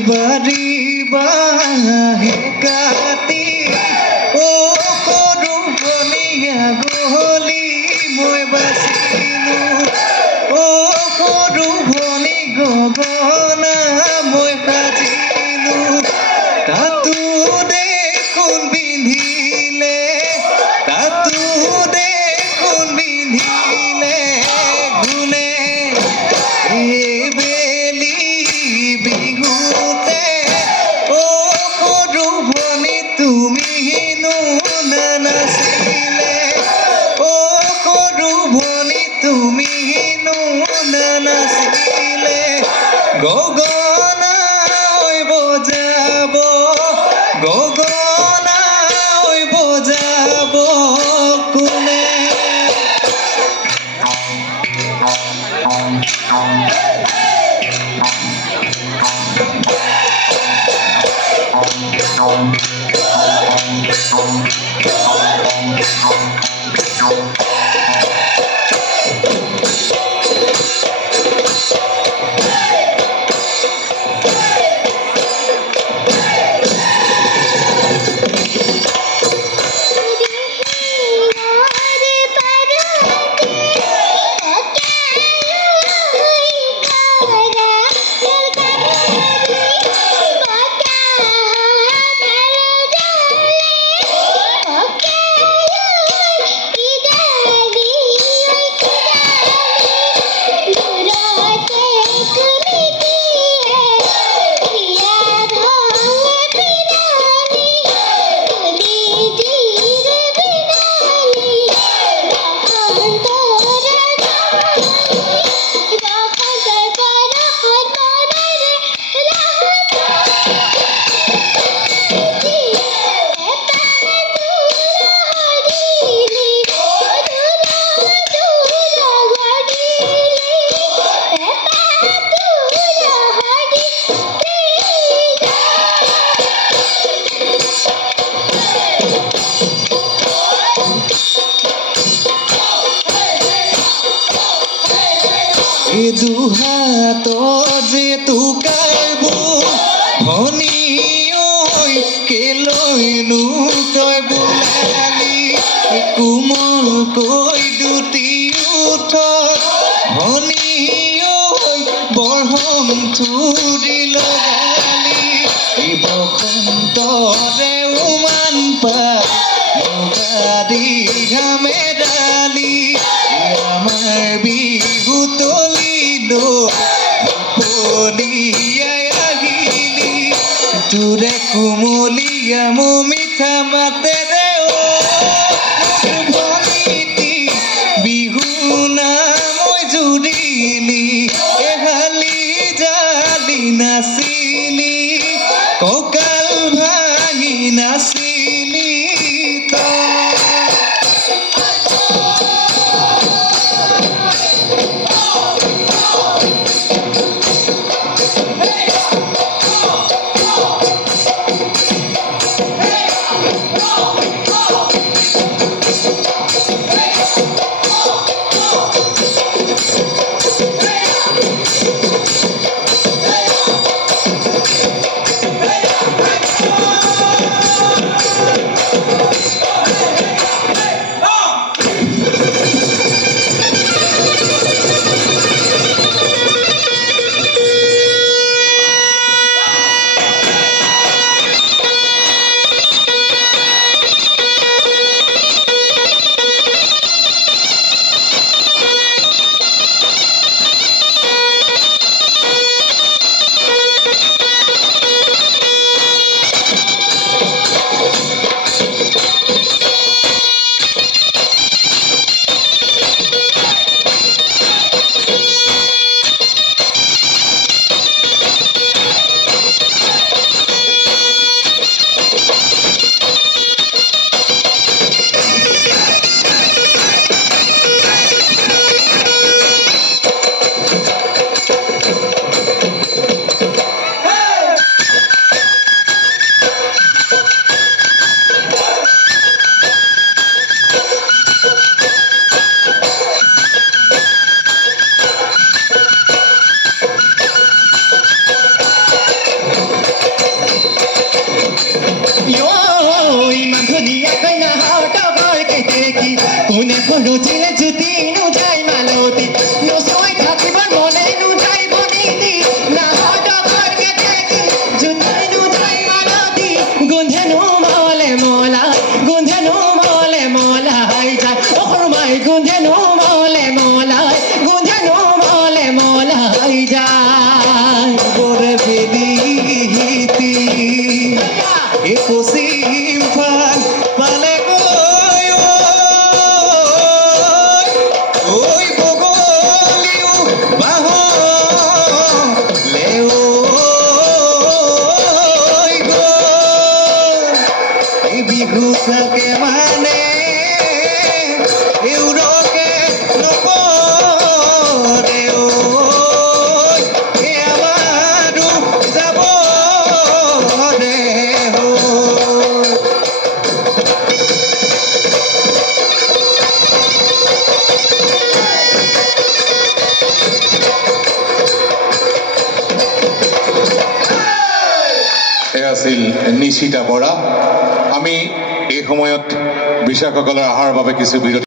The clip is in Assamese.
বাৰী বাঁহে কাটি সৰু বনীয়া গলি মই বাচিলো সৰু ভনী গগনা মই সাজিলো তাতো দেখোন পিন্ধিলে গুণে বেলি বিহুতে সৰু ভনী তুমিনো নানাচিলে সৰু ভনী তুমিনো নানাচিলে গগনা বজাব কোনে দুহাত যে তোকাইব ভনী ঐ কেলৈনো তই বোলালি কোমলকৈ দুটি ওঠত ভনী ঐ বৰহম থুৰি লগালি বসন্তৰে উমান পাই মুগাৰী ঘামে ডালি আমাৰ বিহু পলিয়াই আহিলি তোৰে কোমলীয়া মিঠা মাতেৰে ভনীতি বিহু নাম জুৰিলি এহালি জালি নাচিলি কঁকাল ভাঙি নাচিলি এয়া আছিল নিশিতা বৰা। আমি এই সময়ত বিশ্বাসকলৰ আহাৰ বাবে কিছু বিৰতি